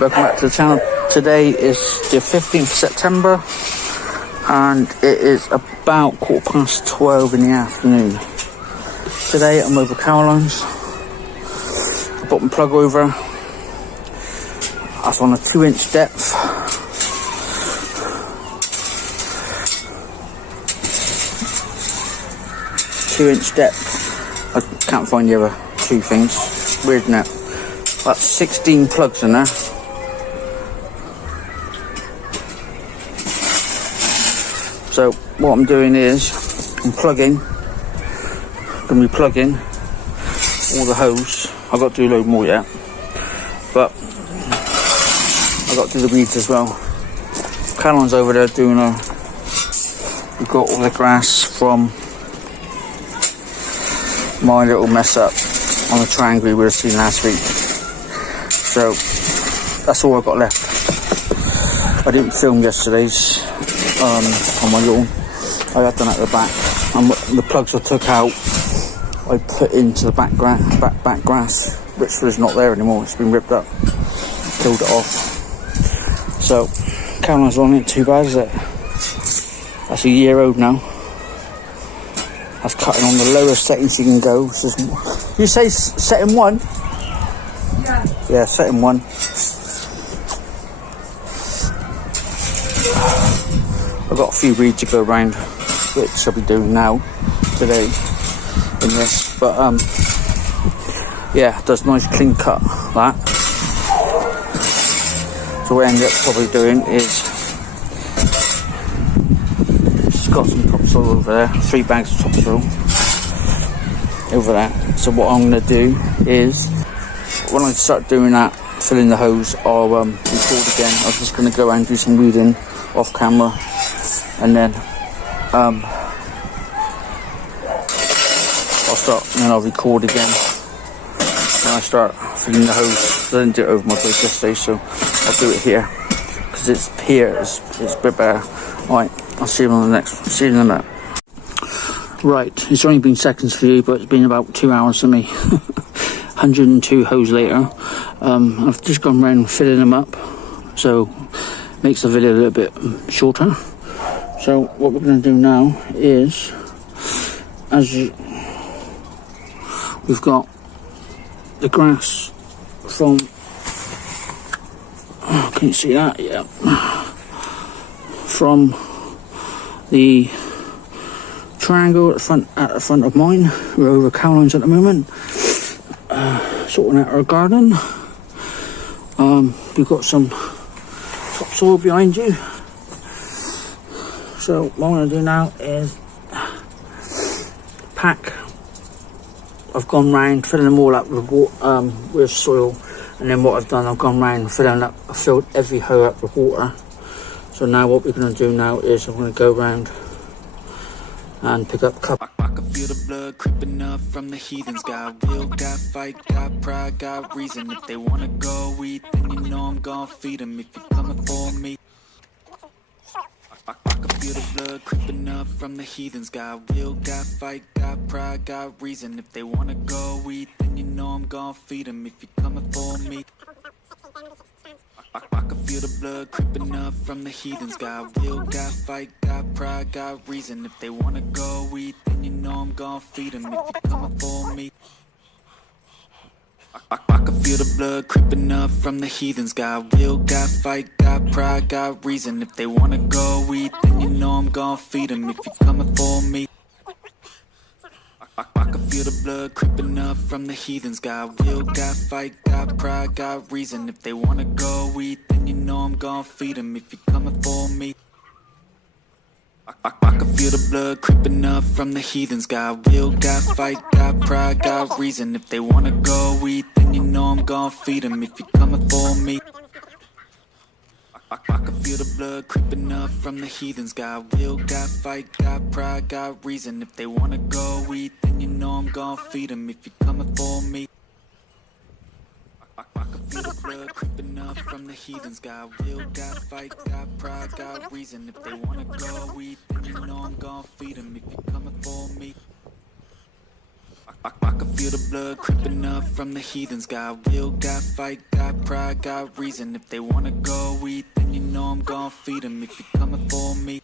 Welcome back to the channel. Today is the 15th of September and it is about 12:15 in the afternoon. Today I'm over Caroline's. I brought my plug over. That's on a 2-inch depth. I can't find the other two things. Weird, isn't it? That's 16 plugs in there. So what I'm doing is I'm going to be plugging all the hose. I've got to do a load more yet, but I've got to do the weeds as well. Caroline's over there doing we've got all the grass from my little mess up on the triangle we would have seen last week. So that's all I've got left. I didn't film yesterday's on my lawn. I had done at the back, and the plugs I took out I put into the back grass, which was not there anymore. It's been ripped up, killed it off. So Caroline's on it, too bad, is it? That's a year old now. That's cutting on the lowest settings you can go. So you say setting 1? Yeah. Yeah, setting 1. I've got a few weeds to go around, which I'll be doing now, today, in this. But yeah, it does nice clean cut, that. So what I ended up probably doing is got some topsoil over there, 3 bags of topsoil over there. So what I'm going to do is, when I start doing that, filling the hose, I'll record again. I'm just going to go around and do some weeding off camera, and then I'll record again when I start filling the hose. I didn't do it over my place yesterday, so I'll do it here because it's here. It's a bit better. Right. I'll see you on the next. See you in a minute. Right, it's only been seconds for you, but it's been about 2 hours for me. 102 hose later. I've just gone around filling them up, so makes the video a little bit shorter. So what we're going to do now is, we've got the grass from. Oh, can you see that? Yeah. From the triangle at the front of mine. We're over Caroline's at the moment, sorting out our garden. We've got some topsoil behind you. So what I'm going to do now is pack. I've gone round filling them all up with soil, and then what I've done, I've gone round filled every hoe up with water. So now what we're going to do now is I'm going to go around and pick up a couple. I can feel the blood creeping up from the heathens. Got will, got fight, got pride, got reason. If they want to go eat, then you know I'm gonna feed them. If you're coming for me, I can feel the blood creeping up from the heathens. Got will, got fight, got pride, got reason. If they want to go eat, then you know I'm gonna feed them. If you're coming for me, I can feel the blood creeping up from the heathens. Got will, got fight, got pride, got reason. If they want to go eat, then you know I'm gonna feed them. If you're coming for me, I can feel the blood creeping up from the heathens. Got will, got fight, got pride, got reason. If they want to go eat, then you know I'm gonna feed them. If you're coming for me, I can feel the blood creeping up from the heathens. Got will, got fight, got pride, got reason. If they want to go eat, then you know I'm gonna feed them. If you're coming for me, I can feel the blood creeping up from the heathens. Got will, got fight, got pride, got reason. If they want to go eat, then you know I'm gonna feed them. If you're coming for me, I can feel the blood creeping up from the heathens. Got will, got fight, got pride, got reason. If they want to go eat, then you know I'm gonna feed them. If you're coming for me, I can feel the blood creeping up from the heathens. Got will, got fight, got pride, got reason. If they want to go eat, then you know I'm gonna feed them. If you're coming for me, I can feel feel the blood creeping up from the heathens. Got will, got fight, got pride, got reason. If they wanna go eat, then you know I'm gon' feed them. If you're coming for me,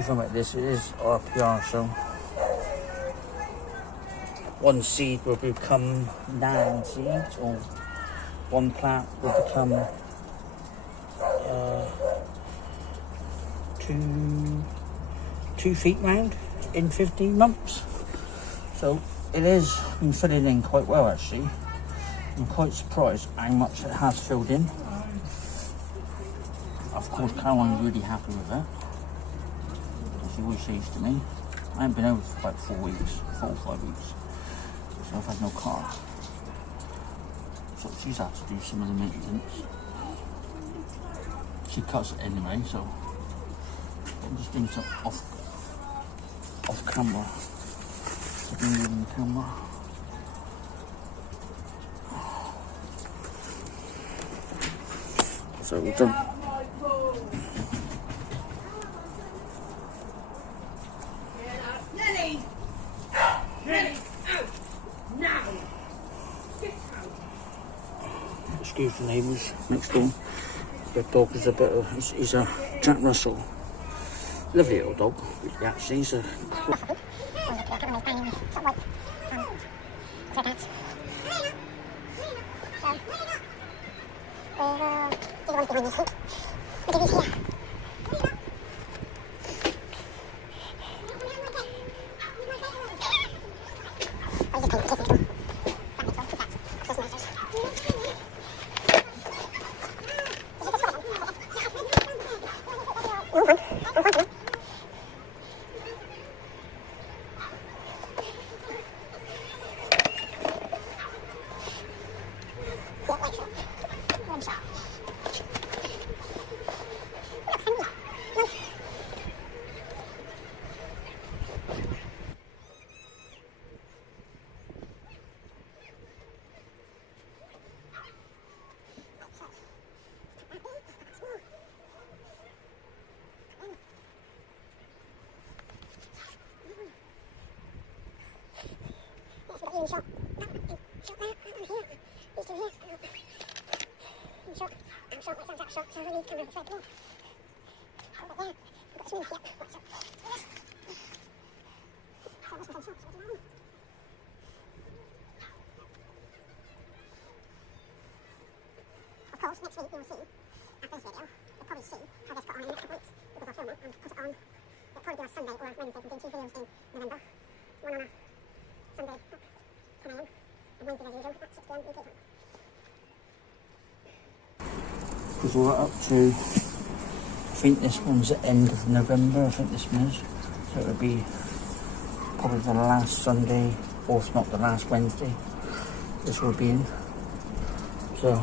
Something like this, it is RPR, so one seed will become 9 seeds, or one plant will become 2, 2 feet round in 15 months. So it has been filling in quite well actually. I'm quite surprised how much it has filled in. Of course, Caroline's really happy with it. She always says to me, I haven't been over for about 4 or 5 weeks. So I've had no car. So she's had to do some of the maintenance. She cuts it anyway, so I'm just doing some off camera. So I've been moving the camera. So we're done. Excuse the neighbours next door. The dog is he's a Jack Russell. Lovely little dog, actually. He's a Of course, next week you'll see, after this video, you'll probably see how this got on in the next couple weeks, because I'll film it and put it on. It'll probably be on a Sunday or a Wednesday, so I'm doing 2 videos in November. One on a Sunday at 10 AM, and Wednesday as usual at 6 PM UK time. because we're up to, I think this one's the end of November, I think this one is. So it'll be probably the last Sunday, or if not the last Wednesday, this will be in. So,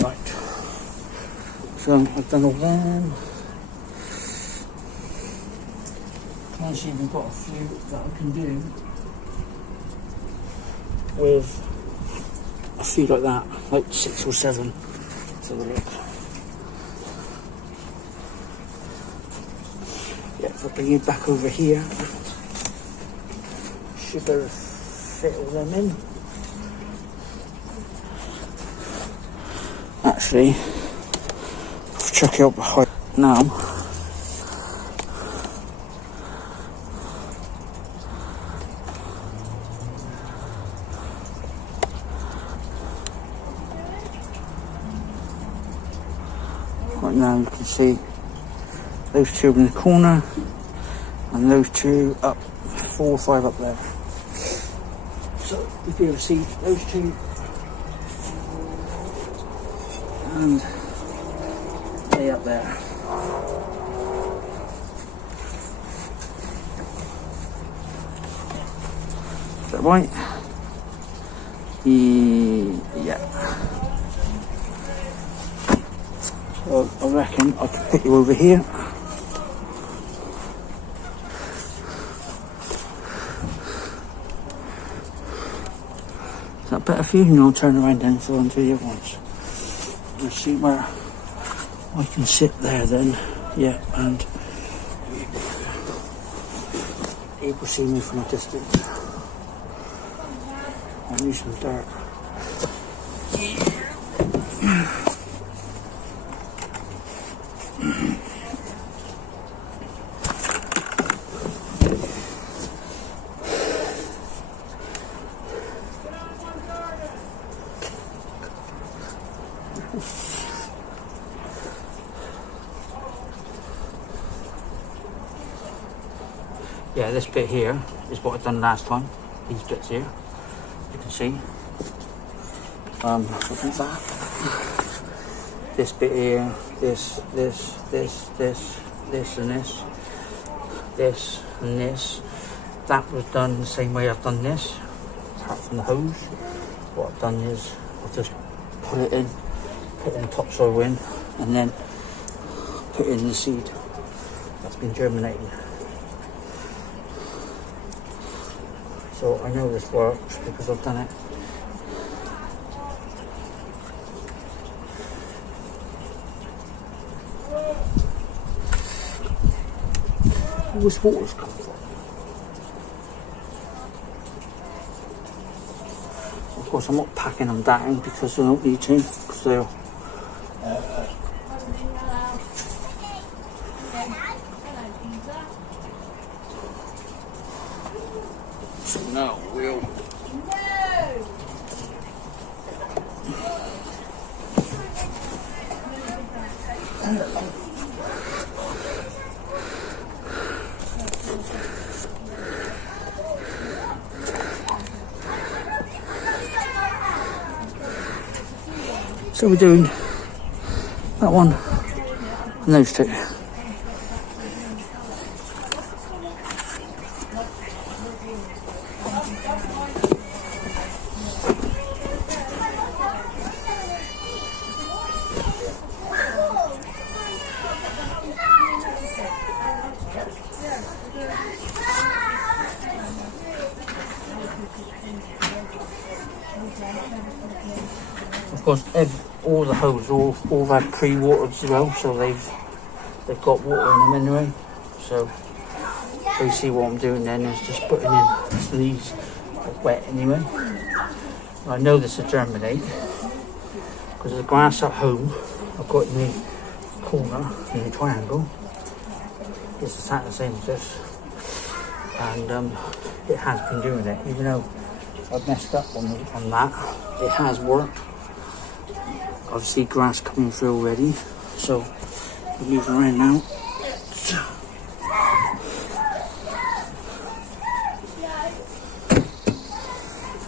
right. So I've done all them. Can I see we've got a few that I can do with a few like that, like 6 or 7. Let's have a look. Yeah, if I bring you back over here, should be able to fit all them in. Actually, I'll check it out behind now. Right now you can see those 2 in the corner and those 2 up, 4 or 5 up there. So you'll be able to see those 2 and they up there. Is that right? Yeah. So I reckon I can put you over here. Is that better for you? And I'll turn around and fill onto the other ones. Let's see where I can sit there then. Yeah, and you can see me from a distance. I'll use some dirt. yeah, this bit here is what I've done last time. These bits here, you can see. Look at that. This bit here, this and this. That was done the same way I've done this, apart from the hose. What I've done is I've just put it in topsoil in, and then put in the seed that's been germinating. So I know this works because I've done it. Where this water's come from? Of course, I'm not packing them down because I don't need to, because they're so now we'll so we're doing that one and those two. Of course, all the hoses all had pre-watered as well, so they've got water in them anyway. So basically, what I'm doing then is just putting in these wet anyway. I know this will germinate because the grass at home I've got in the corner in the triangle. It's exactly the same as this, and it has been doing it, even though I've messed up on that. It has worked. I see grass coming through already, so we're moving around now.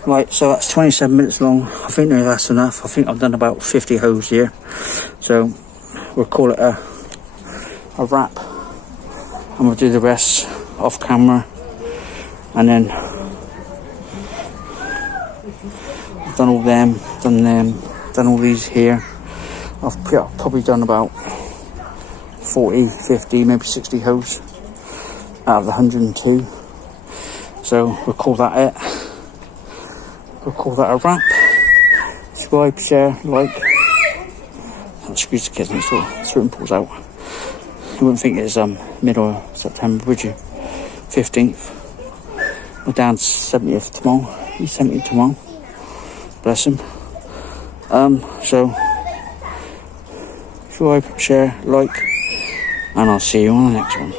Right, so that's 27 minutes long. I think that's enough. I think I've done about 50 hose here, so we'll call it a wrap. I'm gonna do the rest off camera, and then I've done all them, done all these here. I've probably done about 40, 50, maybe 60 hose out of the 102. So we'll call that it. We'll call that a wrap. Subscribe, share, like. Excuse the kids next door. Swimming pool's out. You wouldn't think it's middle of September, would you? 15th. My dad's 70th tomorrow. He's 70 tomorrow. Bless him. So subscribe, share, like, and I'll see you on the next one.